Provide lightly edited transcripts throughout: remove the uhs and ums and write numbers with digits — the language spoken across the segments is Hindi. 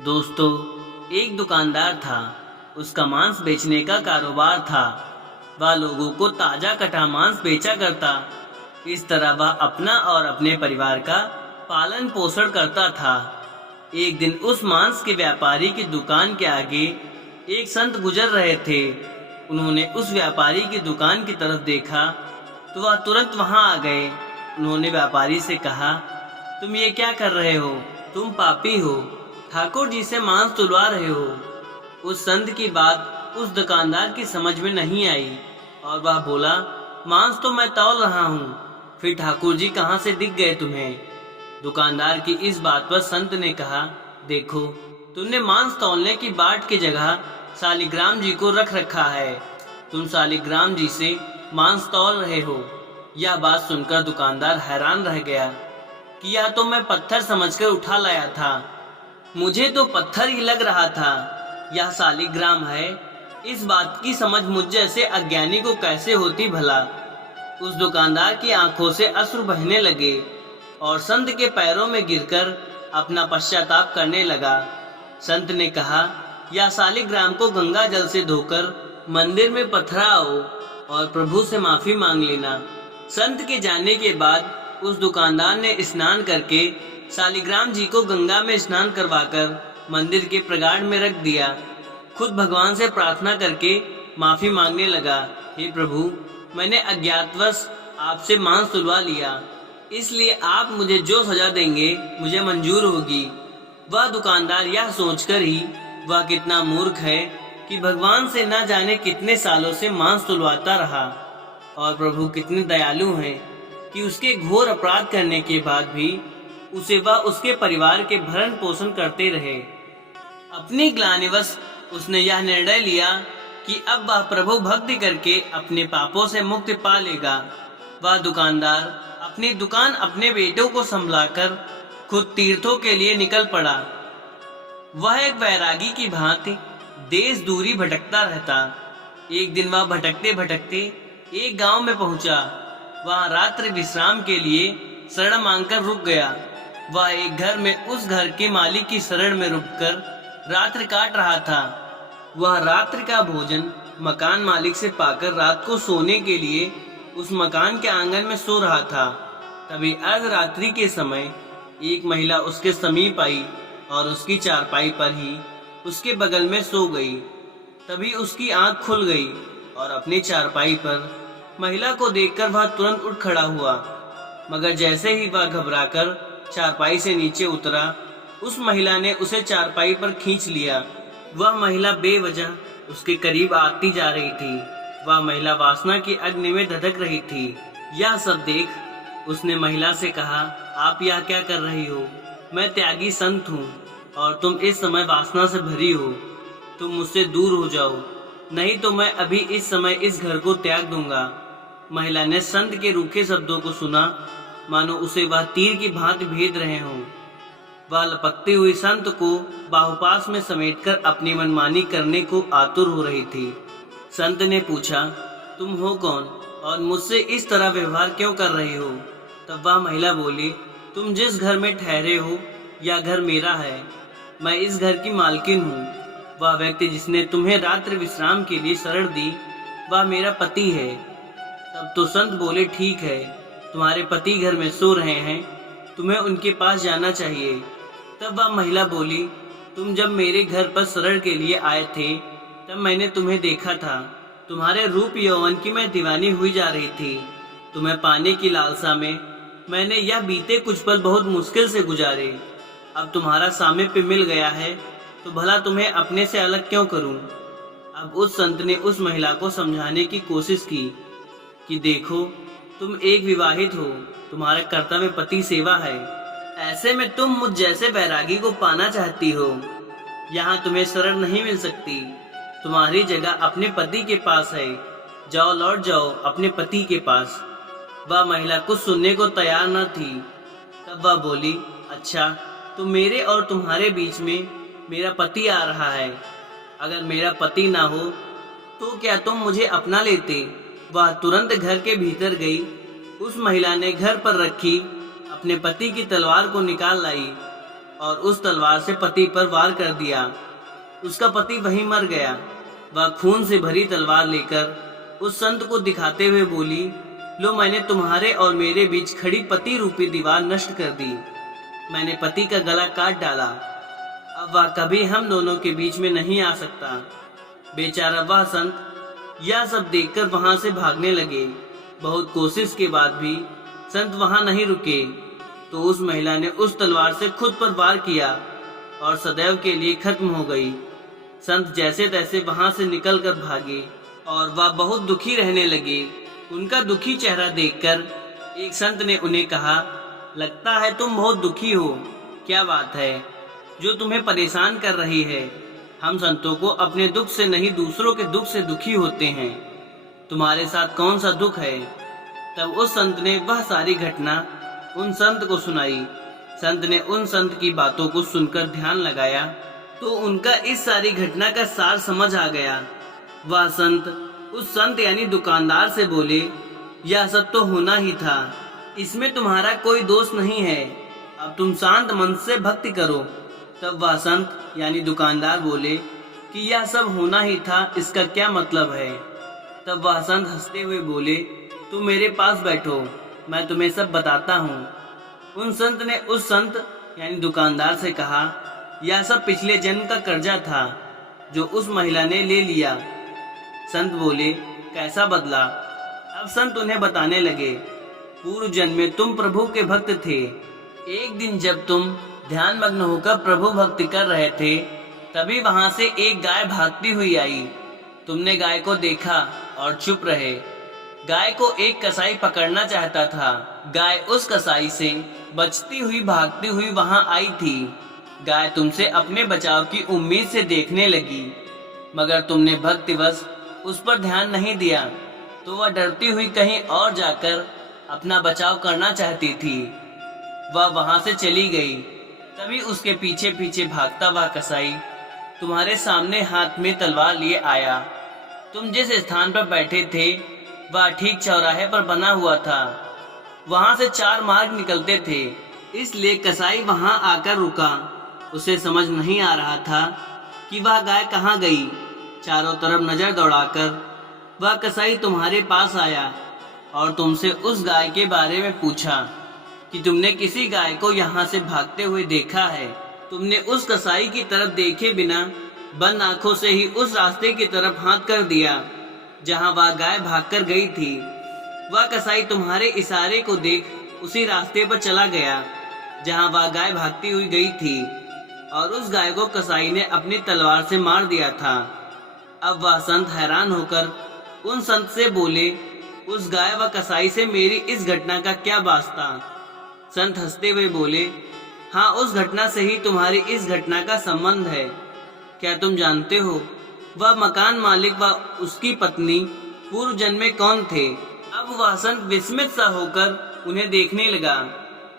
दोस्तों, एक दुकानदार था। उसका मांस बेचने का कारोबार था। वह लोगों को ताजा कटा मांस बेचा करता। इस तरह वह अपना और अपने परिवार का पालन पोषण करता था। एक दिन उस मांस के व्यापारी की दुकान के आगे एक संत गुजर रहे थे। उन्होंने उस व्यापारी की दुकान की तरफ देखा तो वह तुरंत वहां आ गए। उन्होंने व्यापारी से कहा, तुम ये क्या कर रहे हो? तुम पापी हो, ठाकुर जी से मांस तुलवा रहे हो। उस संत की बात उस दुकानदार की समझ में नहीं आई और वह बोला, मांस तो मैं तौल रहा हूँ, फिर ठाकुर जी कहाँ से दिख गए तुम्हें? दुकानदार की इस बात पर संत ने कहा, देखो, तुमने मांस तौलने की बाट की जगह शालिग्राम जी को रख रखा है। तुम शालिग्राम जी से मांस तौल रहे हो। यह बात सुनकर दुकानदार हैरान रह गया कि यह तो मैं पत्थर समझकर उठा लाया था। मुझे तो पत्थर ही लग रहा था, यह शालिग्राम है। इस बात की समझ मुझ जैसे अज्ञानी को कैसे होती भला? उस दुकानदार की आंखों से अश्रु बहने लगे और संत के पैरों में गिरकर अपना पश्चाताप करने लगा। संत ने कहा, यह शालिग्राम को गंगा जल से धोकर मंदिर में पथराओ और प्रभु से माफी मांग लेना। संत के जाने के बाद उस दुकानदार ने स्नान करके शालिग्राम जी को गंगा में स्नान करवाकर मंदिर के प्रगाढ़ में रख दिया। खुद भगवान से प्रार्थना करके माफी मांगने लगा, हे प्रभु, मैंने अज्ञातवश आपसे मांस तुलवा लिया, इसलिए आप मुझे जो सजा देंगे मुझे मंजूर होगी। वह दुकानदार यह सोचकर ही वह कितना मूर्ख है कि भगवान से न जाने कितने सालों से मांस तुलवाता रहा, और प्रभु कितने दयालु हैं कि उसके घोर अपराध करने के बाद भी उसे वह उसके परिवार के भरण पोषण करते रहे। अपनी ग्लानिवश उसने यह निर्णय लिया कि अब वह प्रभु भक्ति करके अपने पापों से मुक्ति पा लेगा। वह दुकानदार अपनी दुकान अपने बेटों को संभलाकर खुद तीर्थों के लिए निकल पड़ा। वह एक वैरागी की भांति देश दूरी भटकता रहता। एक दिन वह भटकते भटकते एक गांव में पहुंचा। वहां रात्रि विश्राम के लिए शरण मांगकर रुक गया। वह एक घर में उस घर के मालिक की शरण में रुककर रात्रि काट रहा था। वह रात्रि का भोजन मकान मालिक से पाकर रात को सोने के लिए उस मकान के आंगन में सो रहा था। तभी अर्धरात्रि के समय एक महिला उसके समीप आई और उसकी चारपाई पर ही उसके बगल में सो गई। तभी उसकी आंख खुल गई और अपनी चारपाई पर महिला को देखकर वह तुरंत उठ खड़ा हुआ, मगर जैसे ही वह घबराकर चारपाई से नीचे उतरा, उस महिला ने उसे चारपाई पर खींच लिया। वह महिला बेवजह उसके करीब आती जा रही थी। वह महिला वासना की अग्नि में धधक रही थी। यह सब देख उसने महिला से कहा, आप यह क्या कर रही हो? मैं त्यागी संत हूँ और तुम इस समय वासना से भरी हो। तुम मुझसे दूर हो जाओ, नहीं तो मैं अभी इस समय इस घर को त्याग दूंगा। महिला ने संत के रूखे शब्दों को सुना, मानो उसे वह तीर की भांति भेद रहे हों। वह लपकती हुई संत को बाहुपास में समेटकर अपनी मनमानी करने को आतुर हो रही थी। संत ने पूछा, तुम हो कौन और मुझसे इस तरह व्यवहार क्यों कर रही हो? तब वह महिला बोली, तुम जिस घर में ठहरे हो यह घर मेरा है। मैं इस घर की मालकिन हूँ। वह व्यक्ति जिसने तुम्हें रात्रि विश्राम के लिए शरण दी, वह मेरा पति है। तब तो संत बोले, ठीक है, तुम्हारे पति घर में सो रहे हैं, तुम्हें उनके पास जाना चाहिए। तब वह महिला बोली, तुम जब मेरे घर पर शरण के लिए आए थे तब मैंने तुम्हें देखा था। तुम्हारे रूप यौवन की मैं दीवानी हुई जा रही थी। तुम्हें पाने की लालसा में मैंने यह बीते कुछ पल बहुत मुश्किल से गुजारे। अब तुम्हारा सामीप्य मिल गया है तो भला तुम्हें अपने से अलग क्यों करूं? अब उस संत ने उस महिला को समझाने की कोशिश की कि देखो, तुम एक विवाहित हो, तुम्हारा कर्तव्य पति सेवा है। ऐसे में तुम मुझ जैसे वैरागी को पाना चाहती हो। यहाँ तुम्हें शरण नहीं मिल सकती। तुम्हारी जगह अपने पति के पास है। जाओ, लौट जाओ अपने पति के पास। वह महिला कुछ सुनने को तैयार न थी। तब वह बोली, अच्छा, तो मेरे और तुम्हारे बीच में मेरा पति आ रहा है। अगर मेरा पति ना हो तो क्या तुम मुझे अपना लेते? वह तुरंत घर के भीतर गई। उस महिला ने घर पर रखी अपने पति की तलवार को निकाल लाई और उस तलवार से पति पर वार कर दिया। उसका पति वहीं मर गया। वह खून से भरी तलवार लेकर उस संत को दिखाते हुए बोली, लो, मैंने तुम्हारे और मेरे बीच खड़ी पति रूपी दीवार नष्ट कर दी। मैंने पति का गला काट डाला। अब वह कभी हम दोनों के बीच में नहीं आ सकता। बेचारा वह संत यह सब देखकर वहां से भागने लगे। बहुत कोशिश के बाद भी संत वहां नहीं रुके तो उस महिला ने उस तलवार से खुद पर वार किया और सदैव के लिए खत्म हो गई। संत जैसे तैसे वहां से निकलकर भागे और वह बहुत दुखी रहने लगे। उनका दुखी चेहरा देखकर एक संत ने उन्हें कहा, लगता है तुम बहुत दुखी हो। क्या बात है जो तुम्हें परेशान कर रही है? हम संतों को अपने दुख से नहीं दूसरों के दुख से दुखी होते हैं। तुम्हारे साथ कौन सा दुख है? तब उस संत ने वह सारी घटना उन संत को सुनाई। संत ने उन संत की बातों को सुनकर ध्यान लगाया तो उनका इस सारी घटना का सार समझ आ गया। वह संत उस संत यानी दुकानदार से बोले, यह सब तो होना ही था, इसमें तुम्हारा कोई दोष नहीं है। अब तुम शांत मन से भक्ति करो। तब वह संत यानी दुकानदार बोले कि यह सब होना ही था, इसका क्या मतलब है? तब वह संत हंसते हुए बोले, तुम मेरे पास बैठो, मैं तुम्हें सब बताता हूँ। उन संत ने उस संत यानी दुकानदार से कहा, यह सब पिछले जन्म का कर्जा था जो उस महिला ने ले लिया। संत बोले, कैसा बदला? अब संत उन्हें बताने लगे, पूर्व जन्म में तुम प्रभु के भक्त थे। एक दिन जब तुम ध्यान मग्न होकर प्रभु भक्ति कर रहे थे तभी वहां से एक गाय भागती हुई आई। तुमने गाय को देखा और चुप रहे। गाय को एक कसाई पकड़ना चाहता था। गाय उस कसाई से बचती हुई भागती हुई वहां आई थी। गाय तुमसे अपने बचाव की उम्मीद से देखने लगी, मगर तुमने भक्तिवश उस पर ध्यान नहीं दिया तो वह डरती हुई कहीं और जाकर अपना बचाव करना चाहती थी। वह वहां से चली गई। तभी उसके पीछे पीछे भागता वह कसाई तुम्हारे सामने हाथ में तलवार लिए आया। तुम जिस स्थान पर बैठे थे वह ठीक चौराहे पर बना हुआ था। वहां से 4 मार्ग निकलते थे, इसलिए कसाई वहां आकर रुका। उसे समझ नहीं आ रहा था कि वह गाय कहाँ गई। चारों तरफ नजर दौड़ाकर वह कसाई तुम्हारे पास आया और तुमसे उस गाय के बारे में पूछा कि तुमने किसी गाय को यहाँ से भागते हुए देखा है। तुमने उस कसाई की तरफ देखे बिना बंद आंखों से ही उस रास्ते की तरफ हाथ कर दिया जहाँ वह गाय भागकर गई थी। वह कसाई तुम्हारे इशारे को देख उसी रास्ते पर चला गया जहाँ वह गाय भागती हुई गई थी और उस गाय को कसाई ने अपनी तलवार से मार दिया था। अब वह संत हैरान होकर उन संत से बोले, उस गाय व कसाई से मेरी इस घटना का क्या वास्ता? संत हंसते हुए बोले, हाँ, उस घटना से ही तुम्हारी इस घटना का संबंध है। क्या तुम जानते हो वह मकान मालिक व उसकी पत्नी पूर्व जन्म में कौन थे? अब वह संत विस्मित सा होकर उन्हें देखने लगा।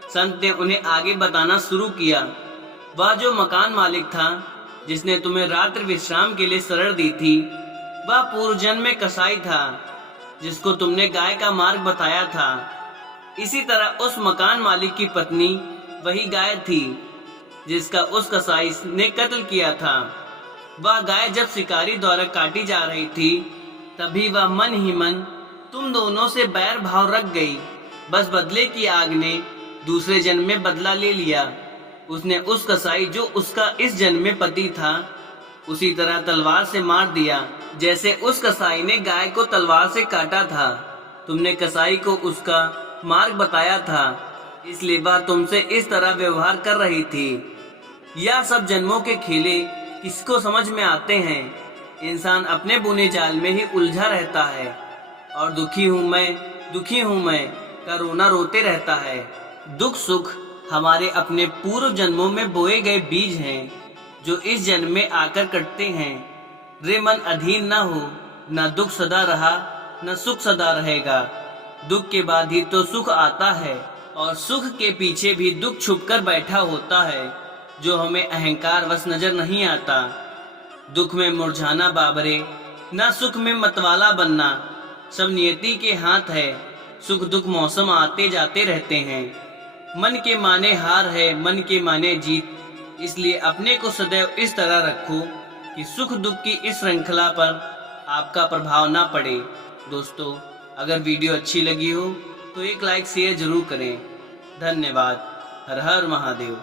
संत ने उन्हें आगे बताना शुरू किया। वह जो मकान मालिक था जिसने तुम्हें रात्रि विश्राम के लिए शरण दी थी, वह पूर्व जन्म में कसाई था जिसको तुमने गाय का मार्ग बताया था। इसी तरह उस मकान मालिक की पत्नी वही गाय थी जिसका उस कसाई ने कत्ल किया था। वह गाय जब शिकारी द्वारा काटी जा रही थी तभी वह मन ही मन तुम दोनों से बैर भाव रख गई। बस बदले की आग ने दूसरे जन्म में बदला ले लिया। उसने उस कसाई जो उसका इस जन्म में पति था उसी तरह तलवार से मार दिया जैसे उस कसाई ने गाय को तलवार से काटा था। तुमने कसाई को उसका मार्ग बताया था, इसलिए वह तुमसे इस तरह व्यवहार कर रही थी। यह सब जन्मों के खेले किसको समझ में आते हैं? इंसान अपने बुने जाल में ही उलझा रहता है और दुखी हूँ मैं का रोना रोते रहता है। दुख सुख हमारे अपने पूर्व जन्मों में बोए गए बीज हैं जो इस जन्म में आकर कटते हैं। रे मन अधीन न हो, न दुख सदा रहा न सुख सदा रहेगा। दुख के बाद ही तो सुख आता है और सुख के पीछे भी दुख छुपकर बैठा होता है जो हमें अहंकार वश नजर नहीं आता। दुख में मुरझाना बाबरे, न सुख में मतवाला बनना। सब नियति के हाथ है, सुख दुख मौसम आते जाते रहते हैं। मन के माने हार है, मन के माने जीत, इसलिए अपने को सदैव इस तरह रखो कि सुख दुख की इस श्रृंखला पर आपका प्रभाव ना पड़े। दोस्तों, अगर वीडियो अच्छी लगी हो तो एक लाइक शेयर जरूर करें। धन्यवाद। हर हर महादेव।